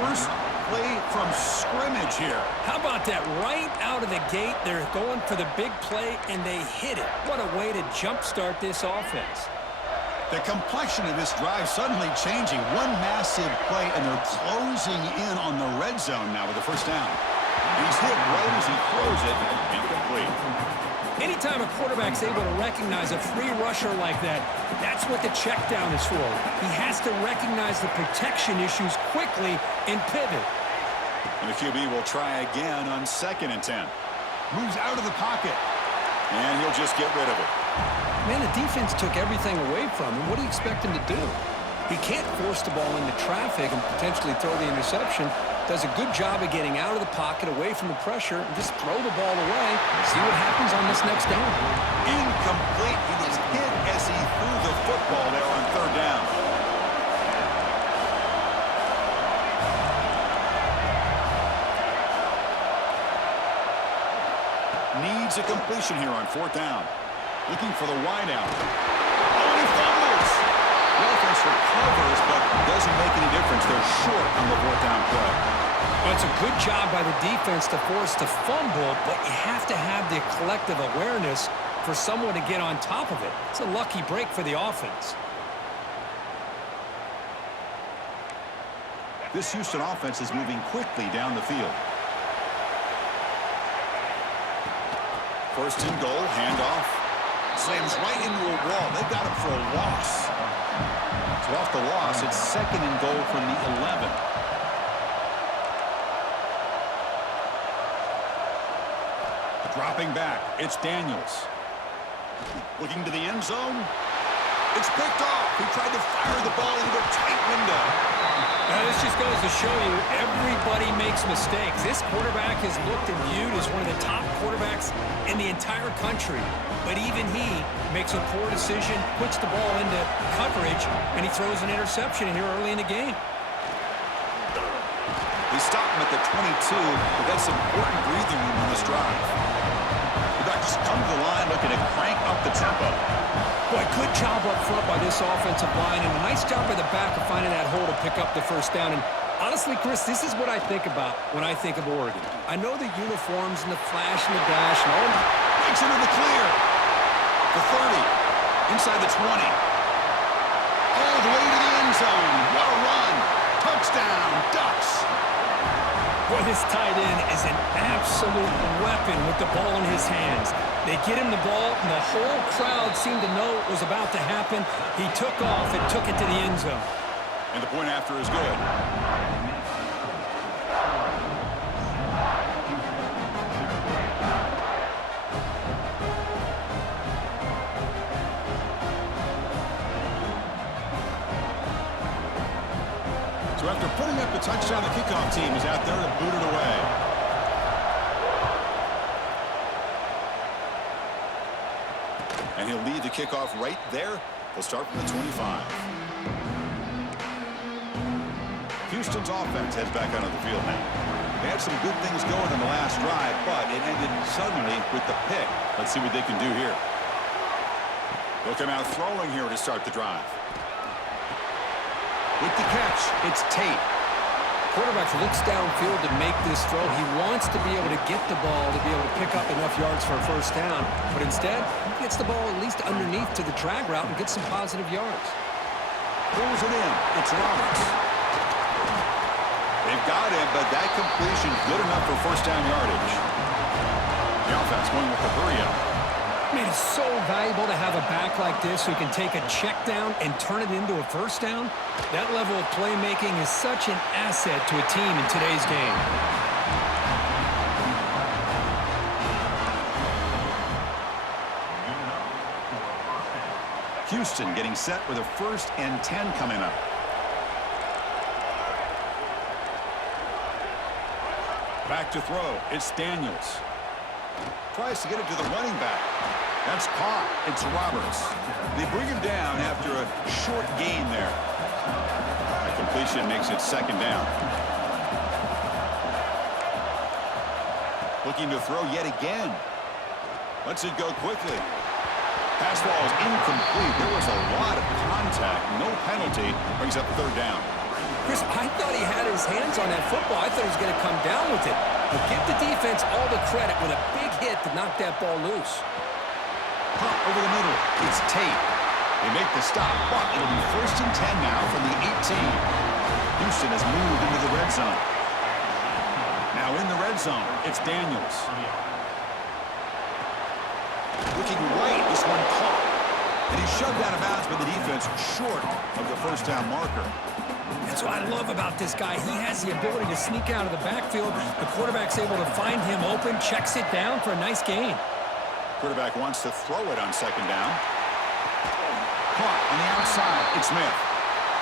first play from scrimmage here. How about that? Right out of the gate, they're going for the big play, and they hit it. What a way to jumpstart this offense. The complexion of this drive suddenly changing. One massive play, and they're closing in on the red zone now with the first down. He's hit right as he throws it. Incomplete. Anytime a quarterback's able to recognize a free rusher like that, that's what the check down is for. He has to recognize the protection issues quickly and pivot. And the QB will try again on 2nd and 10. Moves out of the pocket. And he'll just get rid of it. Man, the defense took everything away from him. What do you expect him to do? He can't force the ball into traffic and potentially throw the interception. Does a good job of getting out of the pocket, away from the pressure, and just throw the ball away. See what happens on this next down. Incomplete. He was hit as he threw the football there on 3rd down. Needs a completion here on 4th down. Looking for the wideout. Oh, and he fumbles. The offense recovers, but doesn't make any difference. They're short on the 4th down play. Well, it's a good job by the defense to force the fumble, but you have to have the collective awareness for someone to get on top of it. It's a lucky break for the offense. This Houston offense is moving quickly down the field. 1st and goal, handoff. Slams right into a wall. They've got him for a loss. So off the loss, it's 2nd and goal from the 11. Dropping back, it's Daniels. Looking to the end zone. It's picked off. He tried to fire the ball into a tight window. Now, this just goes to show you everybody makes mistakes. This quarterback is looked and viewed as one of the top quarterbacks in the entire country. But even he makes a poor decision, puts the ball into coverage, and he throws an interception here early in the game. They stop him at the 22, but that's important breathing room on this drive. The back just come to the line looking to crank up the tempo. Boy, good job up front by this offensive line, and a nice job by the back of finding that hole to pick up the first down. And honestly, Chris, this is what I think about when I think of Oregon. I know the uniforms and the flash and the dash and all that. Breaks into the clear. The 30. Inside the 20. All the way to the end zone. What a run. Touchdown, Ducks. Boy, this tight end is an absolute weapon with the ball in his hands. They get him the ball, and the whole crowd seemed to know it was about to happen. He took off and took it to the end zone. And the point after is good. So after putting up the touchdown, the kickoff team is out there to boot it away. And he'll lead the kickoff right there. They'll start from the 25. Houston's offense heads back onto the field now. They had some good things going in the last drive, but it ended suddenly with the pick. Let's see what they can do here. They'll come out throwing here to start the drive. With the catch, it's Tate. Quarterback looks downfield to make this throw. He wants to be able to get the ball to be able to pick up enough yards for a first down. But instead, he gets the ball at least underneath to the drag route and gets some positive yards. Pulls it in. It's Roberts. They've got him, but that completion good enough for first down yardage. The offense going with the hurry up. Man, it's so valuable to have a back like this who can take a check down and turn it into a first down. That level of playmaking is such an asset to a team in today's game. Houston getting set with a 1st and 10 coming up. Back to throw. It's Daniels. Tries to get it to the running back. That's caught. It's Roberts. They bring him down after a short gain there. A completion makes it 2nd down. Looking to throw yet again. Lets it go quickly. Pass ball is incomplete. There was a lot of contact. No penalty. Brings up 3rd down. Chris, I thought he had his hands on that football. I thought he was going to come down with it. But give the defense all the credit with a big hit to knock that ball loose. Pop over the middle. It's Tate. They make the stop, but it'll be 1st and 10 now from the 18. Houston has moved into the red zone. Now in the red zone, it's Daniels. Looking right, this one caught. And he's shoved out of bounds by the defense short of the first down marker. That's what I love about this guy. He has the ability to sneak out of the backfield. The quarterback's able to find him open, checks it down for a nice gain. Quarterback wants to throw it on 2nd down. Caught on the outside. It's Smith.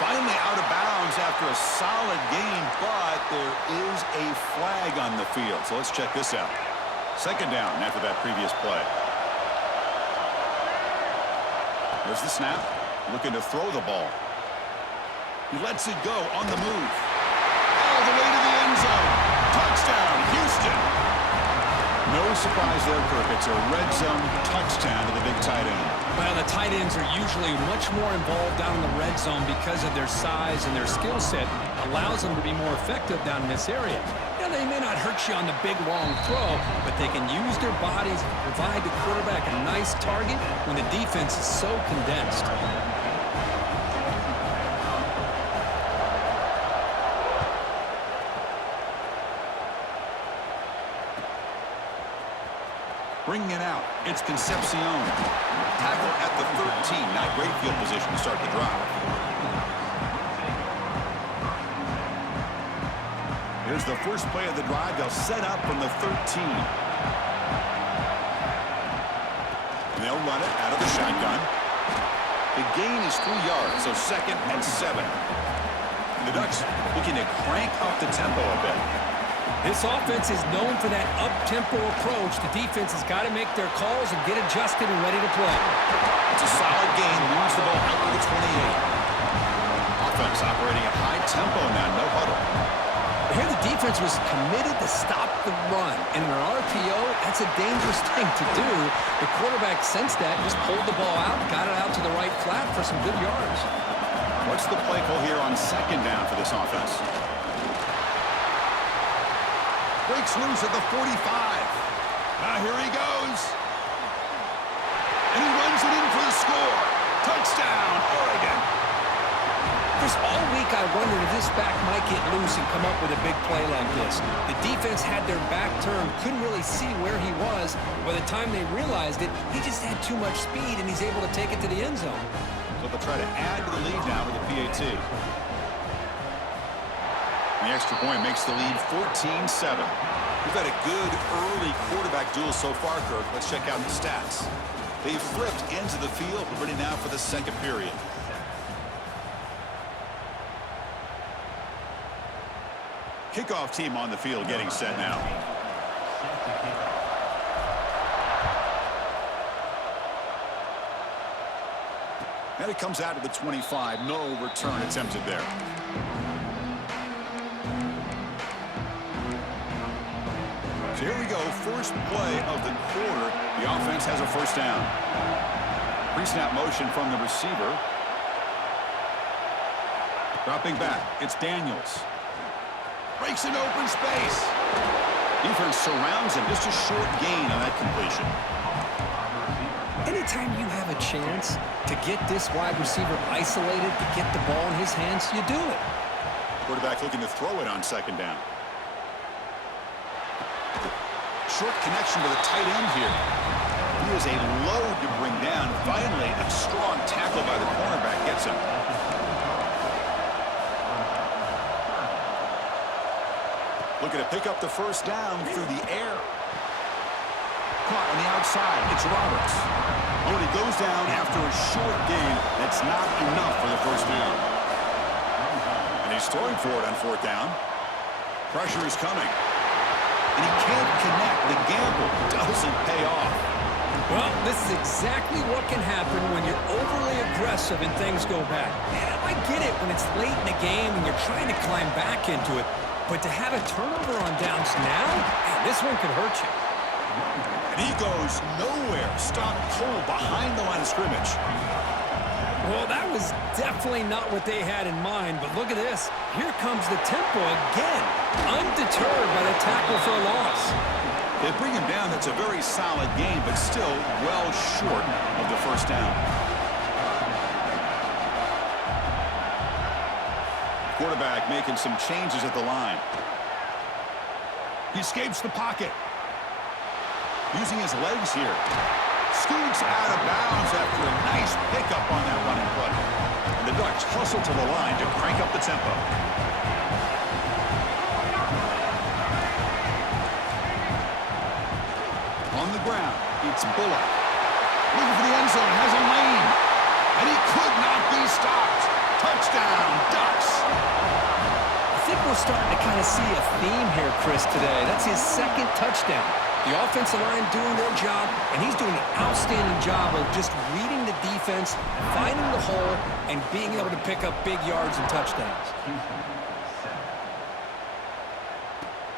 Finally out of bounds after a solid gain, but there is a flag on the field. So let's check this out. 2nd down after that previous play. There's the snap. Looking to throw the ball. He lets it go on the move. All the way to the end zone. Touchdown, Houston. No surprise there, Kirk. It's a red zone touchdown to the big tight end. Well, the tight ends are usually much more involved down in the red zone because of their size and their skill set allows them to be more effective down in this area. Now, they may not hurt you on the big, long throw, but they can use their bodies to provide the quarterback a nice target when the defense is so condensed. Bringing it out, it's Concepcion. Tackle at the 13. Not great field position to start the drive. Here's the first play of the drive. They'll set up from the 13. And they'll run it out of the shotgun. The gain is 3 yards, so 2nd and 7. And the Ducks looking to crank up the tempo a bit. This offense is known for that up-tempo approach. The defense has got to make their calls and get adjusted and ready to play. It's a solid gain. Moves the ball out to the 28. Offense operating at high tempo now. No huddle. Here the defense was committed to stop the run. And in an RPO, that's a dangerous thing to do. The quarterback sensed that, just pulled the ball out, got it out to the right flat for some good yards. What's the play call here on 2nd down for this offense? Breaks loose at the 45. Now here he goes. And he runs it in for the score. Touchdown, Oregon. Chris, all week I wondered if this back might get loose and come up with a big play like this. The defense had their back turned, couldn't really see where he was. By the time they realized it, he just had too much speed, and he's able to take it to the end zone. So they'll try to add to the lead now with the PAT. The extra point makes the lead 14-7. We've had a good early quarterback duel so far, Kirk. Let's check out the stats. They've flipped ends of the field. We're ready now for the 2nd period. Kickoff team on the field getting set now. And it comes out to the 25. No return attempted there. So here we go, first play of the quarter. The offense has a 1st down. Pre-snap motion from the receiver. Dropping back, it's Daniels. Breaks an open space. Defense surrounds him, just a short gain on that completion. Anytime you have a chance to get this wide receiver isolated, to get the ball in his hands, you do it. Quarterback looking to throw it on 2nd down. Short connection to the tight end here. He is a load to bring down. Finally, a strong tackle by the cornerback gets him. Looking to pick up the 1st down through the air. Caught on the outside. It's Roberts. Oh, and he goes down after a short gain. That's not enough for the 1st down. And he's throwing for it on 4th down. Pressure is coming. And he can't connect. The gamble doesn't pay off. Well, this is exactly what can happen when you're overly aggressive and things go bad. And I get it when it's late in the game and you're trying to climb back into it. But to have a turnover on downs now, man, this one could hurt you. And he goes nowhere. Stopped cold behind the line of scrimmage. Well, that was definitely not what they had in mind, but look at this. Here comes the tempo again, undeterred by the tackle for a loss. They bring him down. That's a very solid game, but still well short of the first down. Quarterback making some changes at the line. He escapes the pocket. Using his legs here. Scoots out of bounds after a nice pickup on that running play. And the Ducks hustle to the line to crank up the tempo. On the ground, it's Bullock. Looking for the end zone, has a lane. And he could not be stopped. Touchdown, Ducks. I think we're starting to kind of see a theme here, Chris, today. That's his second touchdown. The offensive line doing their job, and he's doing an outstanding job of just reading the defense, finding the hole, and being able to pick up big yards and touchdowns.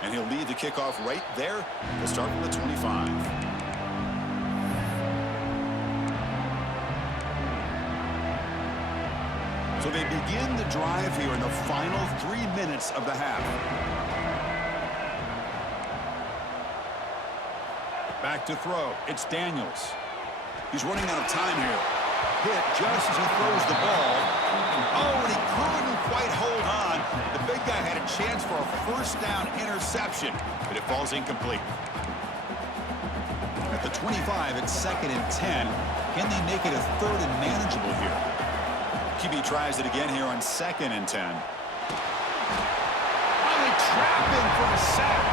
And he'll lead the kickoff right there. We'll start from the 25. So they begin the drive here in the final 3 minutes of the half. Back to throw. It's Daniels. He's running out of time here. Hit just as he throws the ball. Oh, and he couldn't quite hold on. The big guy had a chance for a first down interception, but it falls incomplete. At the 25, it's 2nd and 10. Can they make it a 3rd and manageable here? QB tries it again here on 2nd and 10. Oh, they trap him for a sack.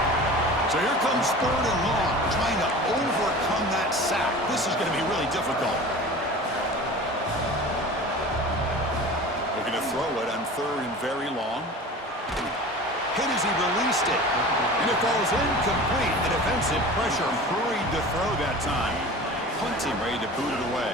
So here comes 3rd and long, trying to overcome that sack. This is going to be really difficult. Looking to throw it on 3rd and very long. Hit as he released it. And it falls incomplete. The defensive pressure hurried to throw that time. Punting ready to boot it away.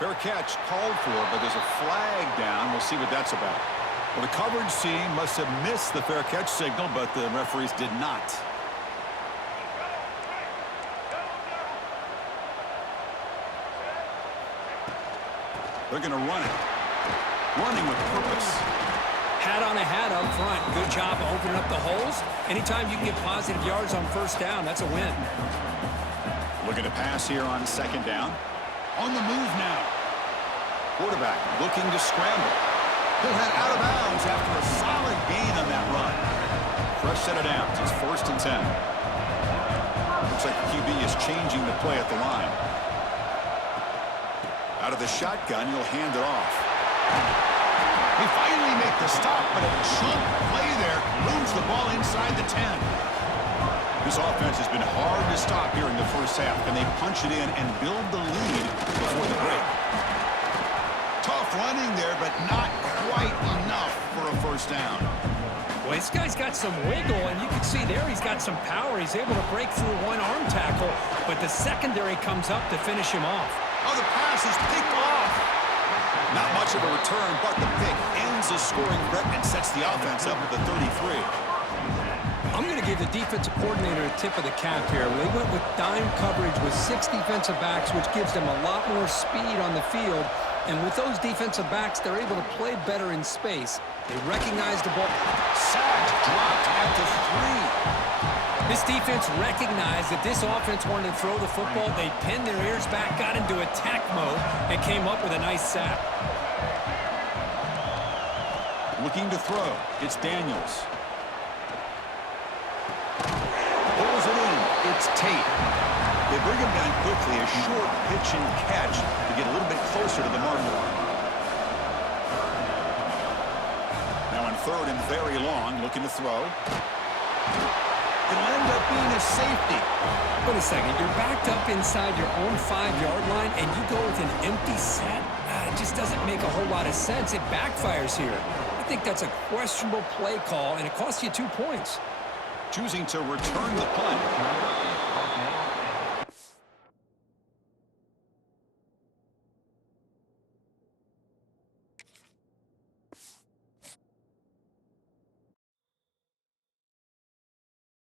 Fair catch called for, but there's a flag down. We'll see what that's about. Well, the coverage team must have missed the fair catch signal, but the referees did not. They're going to run it. Running with purpose. Hat on a hat up front. Good job opening up the holes. Anytime you can get positive yards on first down, that's a win. Looking to pass here on 2nd down. On the move now. Quarterback looking to scramble. He'll head out of bounds after a solid gain on that run. Fresh set of downs. It's 1st and 10. Looks like the QB is changing the play at the line. Out of the shotgun, he'll hand it off. They finally make the stop, but a chunk play there moves the ball inside the 10. This offense has been hard to stop here in the first half. Can they punch it in and build the lead before the break? Tough running there, but not quite enough for a first down. Well, this guy's got some wiggle, and you can see there he's got some power. He's able to break through one arm tackle, but the secondary comes up to finish him off. Oh, the pass is picked off. Not much of a return, but the pick ends the scoring threat and sets the offense up at the 33. I'm going to give the defensive coordinator a tip of the cap here. They went with dime coverage with 6 defensive backs, which gives them a lot more speed on the field. And with those defensive backs, they're able to play better in space. They recognize the ball. Sacked, dropped at the 3. This defense recognized that this offense wanted to throw the football. They pinned their ears back, got into attack mode, and came up with a nice sack. Looking to throw. It's Daniels. Pulls it in. It's Tate. They bring him down quickly. A short pitch and catch to get a little bit closer to the marker. Now on 3rd and very long, looking to throw. It'll end up being a safety. Wait a second. You're backed up inside your own 5-yard line, and you go with an empty set? It just doesn't make a whole lot of sense. It backfires here. I think that's a questionable play call, and it costs you 2 points. Choosing to return the punt.